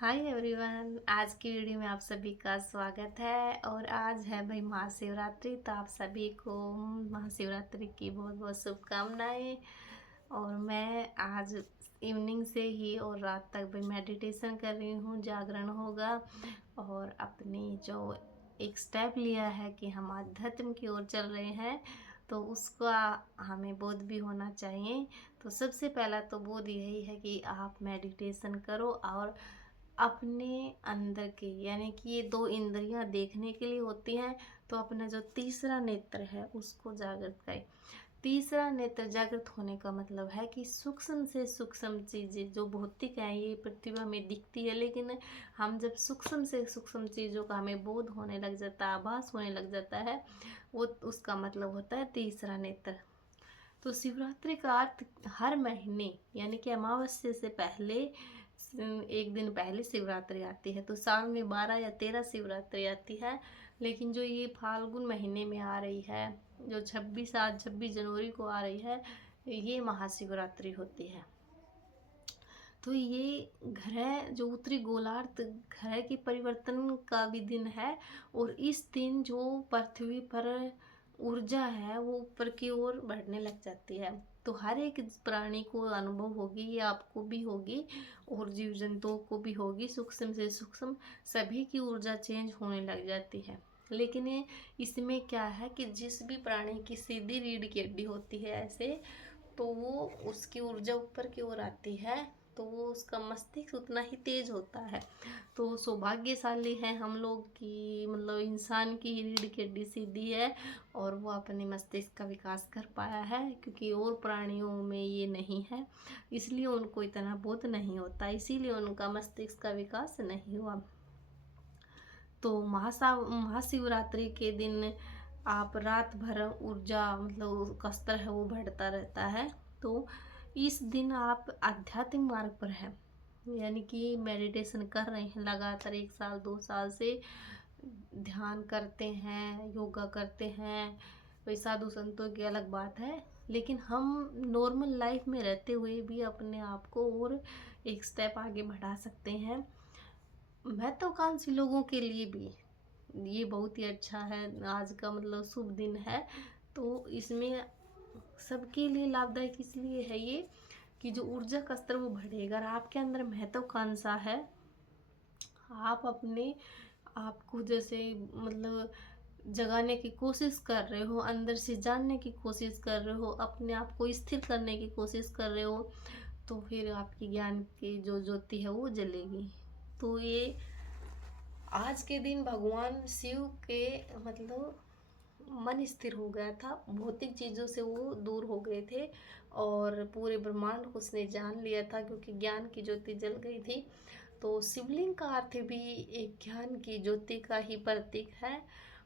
Hi everyone, आज की video में आप सभी का स्वागत है। और आज है भाई महाशिवरात्रि, तो आप सभी को महाशिवरात्रि की बहुत बहुत शुभकामनाएं। और मैं आज इवनिंग से ही और रात तक भाई मेडिटेशन कर रही हूँ, जागरण होगा। और अपनी जो एक स्टेप लिया है कि हम आध्यात्म की ओर चल रहे हैं, तो उसका हमें बोध भी होना चाहिए। तो सबसे पहला तो बोध यही है कि आप मेडिटेशन करो और अपने अंदर के, यानी कि ये दो इंद्रियां देखने के लिए होती हैं, तो अपना जो तीसरा नेत्र है उसको जागृत करें। तीसरा नेत्र जागृत होने का मतलब है कि सूक्ष्म से सूक्ष्म चीज़ें जो भौतिक है ये पृथ्वी में दिखती है, लेकिन हम जब सूक्ष्म से सूक्ष्म चीज़ों का हमें बोध होने लग जाता है, आभास होने लग जाता है, वो उसका मतलब होता है तीसरा नेत्र। तो शिवरात्रि का अर्थ हर महीने, यानी कि अमावस्या से पहले एक दिन पहले शिवरात्रि आती है। तो साल में 12 या 13 शिवरात्रि आती है, लेकिन जो ये फाल्गुन महीने में आ रही है, जो 26 जनवरी को आ रही है, ये महाशिवरात्रि होती है। तो ये ग्रह जो उत्तरी गोलार्ध ग्रह के परिवर्तन का भी दिन है। और इस दिन जो पृथ्वी पर ऊर्जा है वो ऊपर की ओर बढ़ने लग जाती है। तो हर एक प्राणी को अनुभव होगी, ये आपको भी होगी और जीव जंतुओं को भी होगी। सूक्ष्म से सूक्ष्म सभी की ऊर्जा चेंज होने लग जाती है। लेकिन ये इसमें क्या है कि जिस भी प्राणी की सीधी रीढ़ की हड्डी होती है ऐसे, तो वो उसकी ऊर्जा ऊपर की ओर आती है, तो वो उसका मस्तिष्क उतना ही तेज होता है। तो सौभाग्यशाली है हम लोग की, मतलब इंसान की रीढ़ की हड्डी सीधी है और वो अपने मस्तिष्क का विकास कर पाया है, क्योंकि और प्राणियों में ये नहीं है, इसलिए उनको इतना बोध नहीं होता, इसीलिए उनका मस्तिष्क का विकास नहीं हुआ। तो महाशिवरात्रि के दिन आप रात भर ऊर्जा, मतलब का स्तर है वो बढ़ता रहता है। तो इस दिन आप आध्यात्मिक मार्ग पर हैं, यानी कि मेडिटेशन कर रहे हैं लगातार 1 साल 2 साल से, ध्यान करते हैं, योगा करते हैं। वही साधु संतों की अलग बात है, लेकिन हम नॉर्मल लाइफ में रहते हुए भी अपने आप को और एक स्टेप आगे बढ़ा सकते हैं। महत्वाकांक्षी लोगों के लिए भी ये बहुत ही अच्छा है, आज का मतलब शुभ दिन है। तो इसमें सबके लिए लाभदायक इसलिए है ये कि जो ऊर्जा का स्तर वो बढ़ेगा। अगर आपके अंदर महत्वाकांक्षा है, आप अपने आप को जैसे मतलब जगाने की कोशिश कर रहे हो, अंदर से जानने की कोशिश कर रहे हो, अपने आप को स्थिर करने की कोशिश कर रहे हो, तो फिर आपकी ज्ञान की जो ज्योति है वो जलेगी। तो ये आज के दिन भगवान शिव के मतलब मन स्थिर हो गया था, भौतिक चीज़ों से वो दूर हो गए थे और पूरे ब्रह्मांड को उसने जान लिया था, क्योंकि ज्ञान की ज्योति जल गई थी। तो शिवलिंग का अर्थ भी एक ज्ञान की ज्योति का ही प्रतीक है।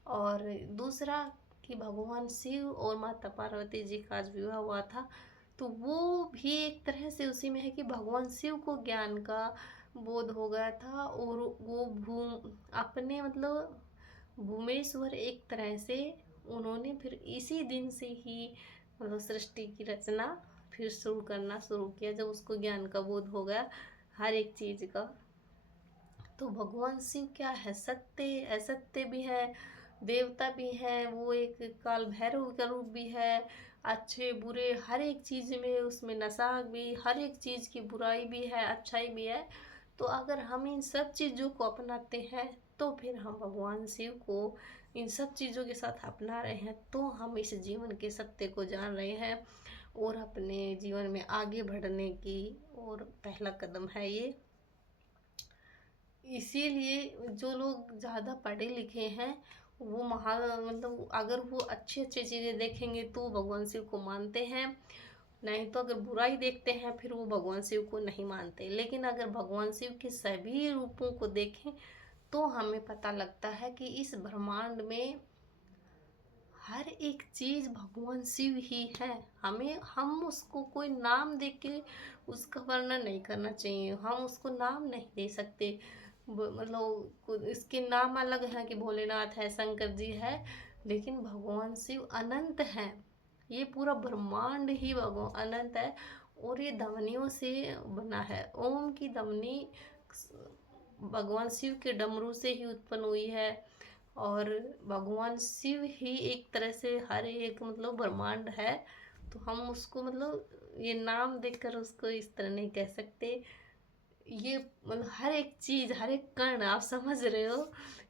और दूसरा कि भगवान शिव और माता पार्वती जी का आज विवाह हुआ था, तो वो भी एक तरह से उसी में है कि भगवान शिव को ज्ञान का बोध हो गया था और वो अपने मतलब भूमेश्वर एक तरह से उन्होंने फिर इसी दिन से ही मतलब सृष्टि की रचना फिर शुरू करना शुरू किया, जब उसको ज्ञान का बोध हो गया हर एक चीज़ का। तो भगवान शिव क्या है, सत्य असत्य भी है, देवता भी है, वो एक काल भैरव का रूप भी है, अच्छे बुरे हर एक चीज़ में उसमें नशा भी, हर एक चीज़ की बुराई भी है, अच्छाई भी है। तो अगर हम इन सब चीज़ों को अपनाते हैं, तो फिर हम भगवान शिव को इन सब चीज़ों के साथ अपना रहे हैं, तो हम इस जीवन के सत्य को जान रहे हैं और अपने जीवन में आगे बढ़ने की और पहला कदम है ये। इसीलिए जो लोग ज़्यादा पढ़े लिखे हैं वो मतलब अगर वो अच्छी अच्छी चीज़ें देखेंगे तो भगवान शिव को मानते हैं, नहीं तो अगर बुराई देखते हैं फिर वो भगवान शिव को नहीं मानते। लेकिन अगर भगवान शिव के सभी रूपों को देखें तो हमें पता लगता है कि इस ब्रह्मांड में हर एक चीज भगवान शिव ही है। हम उसको कोई नाम दे के उसका वर्णन नहीं करना चाहिए, हम उसको नाम नहीं दे सकते। मतलब इसके नाम अलग हैं कि भोलेनाथ है, शंकर जी है, लेकिन भगवान शिव अनंत हैं। ये पूरा ब्रह्मांड ही भगवान अनंत है और ये धमनियों से बना है। ओम की धमनी भगवान शिव के डमरू से ही उत्पन्न हुई है। और भगवान शिव ही एक तरह से हर एक मतलब ब्रह्मांड है। तो हम उसको मतलब ये नाम देखकर उसको इस तरह नहीं कह सकते। ये मतलब हर एक चीज, हर एक कण आप समझ रहे हो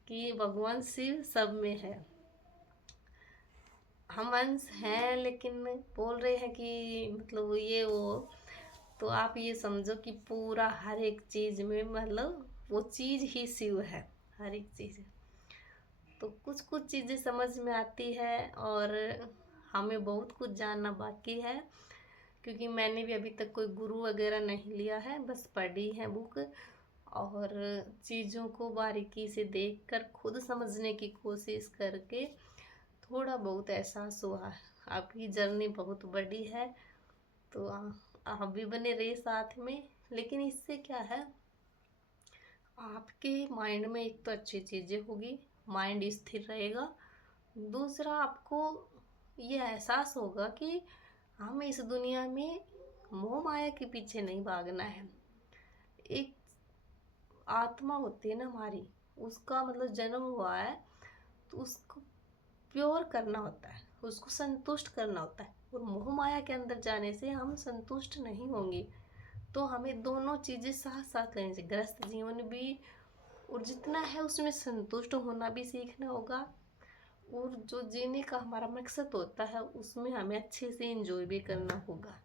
कि भगवान शिव सब में है। हम अंश हैं लेकिन बोल रहे हैं कि मतलब ये वो, तो आप ये समझो कि पूरा हर एक चीज में मतलब वो चीज ही शिव है, हर एक चीज। तो कुछ कुछ चीजें समझ में आती है और हमें बहुत कुछ जानना बाकी है, क्योंकि मैंने भी अभी तक कोई गुरु वगैरह नहीं लिया है, बस पढ़ी है बुक और चीज़ों को बारीकी से देखकर खुद समझने की कोशिश करके थोड़ा बहुत एहसास हुआ है। आपकी जर्नी बहुत बड़ी है, तो आप भी बने रहे साथ में। लेकिन इससे क्या है, आपके माइंड में एक तो अच्छी चीज़ें होगी, माइंड स्थिर रहेगा। दूसरा, आपको ये एहसास होगा कि हमें इस दुनिया में मोह माया के पीछे नहीं भागना है। एक आत्मा होती है ना हमारी, उसका मतलब जन्म हुआ है, तो उसको प्योर करना होता है, उसको संतुष्ट करना होता है। और मोह माया के अंदर जाने से हम संतुष्ट नहीं होंगे। तो हमें दोनों चीज़ें साथ साथ लेनी चाहिए, गृहस्थ जीवन भी और जितना है उसमें संतुष्ट होना भी सीखना होगा, और जो जीने का हमारा मकसद होता है उसमें हमें अच्छे से एंजॉय भी करना होगा,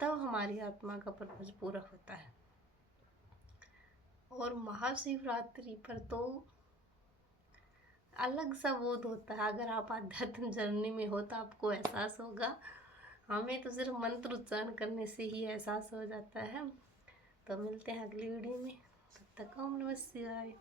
तब हमारी आत्मा का पर्पज पूरा होता है। और महाशिवरात्रि पर तो अलग सा बोध होता है। अगर आप आध्यात्म जर्नी में हो तो आपको एहसास होगा। हमें तो सिर्फ मंत्र उच्चारण करने से ही एहसास हो जाता है। तो मिलते हैं अगली वीडियो में, तब तक ओम नमः शिवाय।